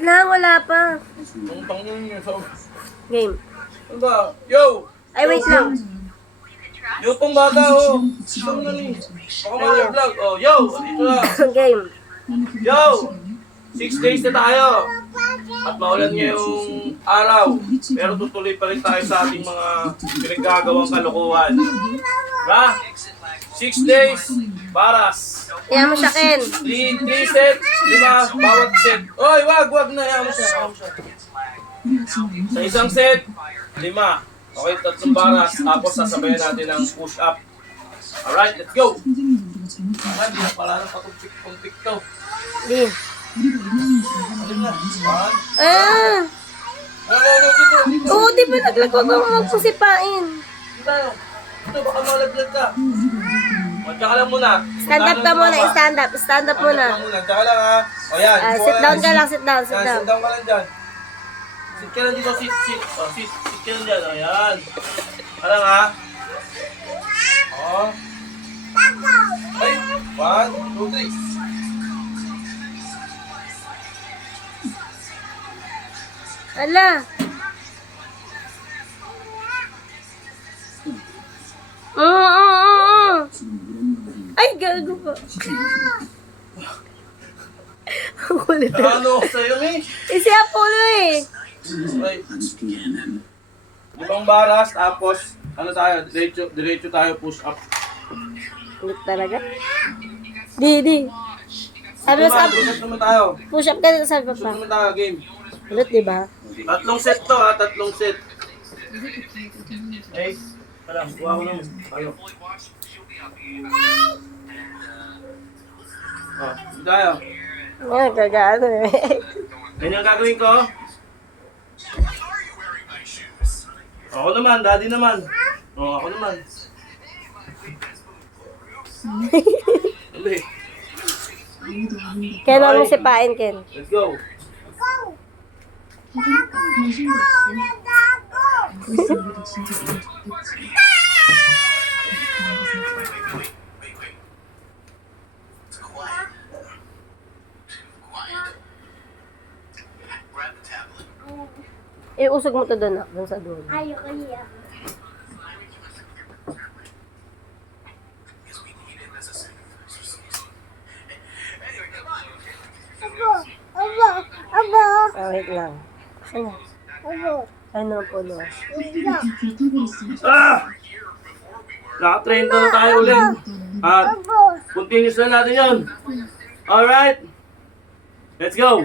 Wala pa. Ang pangin niya sa... Game. Ano ba? Yo! Ay, wait lang. Yo pong bata, oh! Ito mo na ni. Baka mga vlog. Oh, yo! Dito na. Game. Yo! 6 days na tayo. At maulan ngayong araw. Pero tutuloy pa rin tayo sa ating mga pinaggagawang kalokohan. Ha? 6 days, baras. Kaya mo siya, Ken. 3 set, 5 bawat set. Oy, wag na. Ayaw mo siya. Sa isang set, 5. Okay, 3 baras. Tapos sasabayan natin ng push-up. Alright, let's go. Hindi na pala ng patumpik to. Di. Alin na? 1. Ah! No, dito. Oo, di ba naglagwag ako magpusipain? Ito, baka malaglag ka. Tsaka lang muna. Stand up ka muna, stand up. Stand up muna. Tsaka lang ha. O yan. Sit down ka lang, sit down. Sit down ka lang dyan. Sit ka lang dito, sit. O, sit ka lang dyan. O, yan. Tsaka lang ha. O. Ay, 1, 2, 3. Ala. Ay, gago pa. Ang kulit na. Ano ko sa'yo, eh? Si Apollo eh. Ay. 5 baras, tapos, ano tayo, diretso tayo push up. Kulit talaga. Di. Sabi mo sa Push up naman tayo. push up ka dito sabi Push up pa. naman tayo, game. Kulit, di ba? 3 set to ha, 3 set. Eh, wala, kuha ko ng, ano. Oh, tayo. Ay, gagano eh. Ganyan gagawin ko. Ako naman, daddy naman. Oh, ako naman. Dali. Kailan mo sipain, Ken? Let's go. Usog mo to doon sa doon. Ayoko iya. Aba. Wait lang. Ano? Aba. Ano po, no? Aba. Ah! Naka-30 na tayo ulit. At Aba. continuous na natin yun. Alright. Let's go.